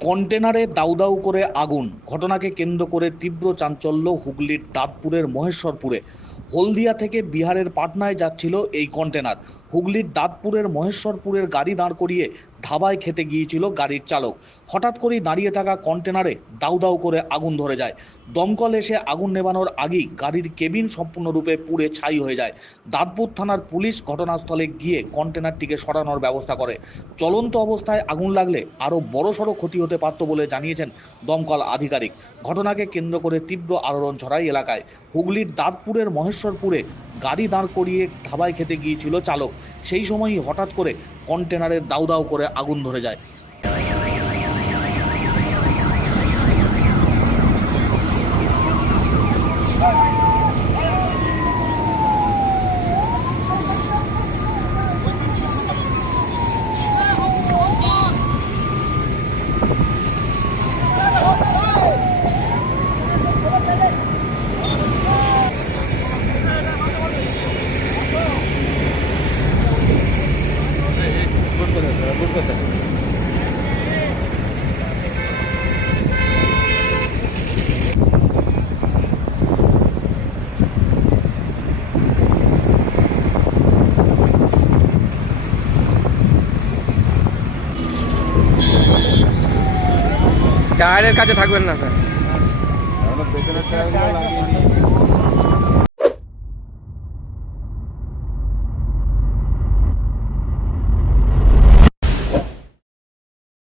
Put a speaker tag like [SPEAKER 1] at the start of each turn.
[SPEAKER 1] কন্টেনারে দাউ দাউ করে আগুন। ঘটনাকে কেন্দ্র করে তীব্র চাঞ্চল্য হুগলির দাঁতপুরের মহেশ্বরপুরে। হলদিয়া থেকে বিহারের পাটনায় যাচ্ছিল এই কন্টেনার হুগলির দাঁতপুরের মহেশ্বরপুরের গাড়ি দাঁড় করিয়ে ধাবায় খেতে গিয়েছিল গাড়ির চালক। হঠাৎ করেই দাঁড়িয়ে থাকা কন্টেনারে দাউ দাউ করে আগুন ধরে যায়। দমকল এসে আগুন নেভানোর আগেই গাড়ির কেবিন সম্পূর্ণরূপে পুড়ে ছাই হয়ে যায়। দাঁতপুর থানার পুলিশ ঘটনাস্থলে গিয়ে কন্টেনারটিকে সরানোর ব্যবস্থা করে। চলন্ত অবস্থায় আগুন লাগলে আরও বড়সড় ক্ষতি হতে পারত বলে জানিয়েছেন দমকল আধিকারিক। ঘটনাকে কেন্দ্র করে তীব্র আলোড়ন ছড়ায় এলাকায়। হুগলির দাঁতপুরের মহেশ্বরপুরে গাড়ি দাঁড় করিয়ে ধাবায় খেতে গিয়েছিল চালক। সেই সময়ই হঠাৎ করে কন্টেনারের দাউ দাউ করে আগুন ধরে যায়।
[SPEAKER 2] টায়ারের কাছে থাকবেন না স্যার।
[SPEAKER 3] পেছনের টায়ারগুলো লাগিয়ে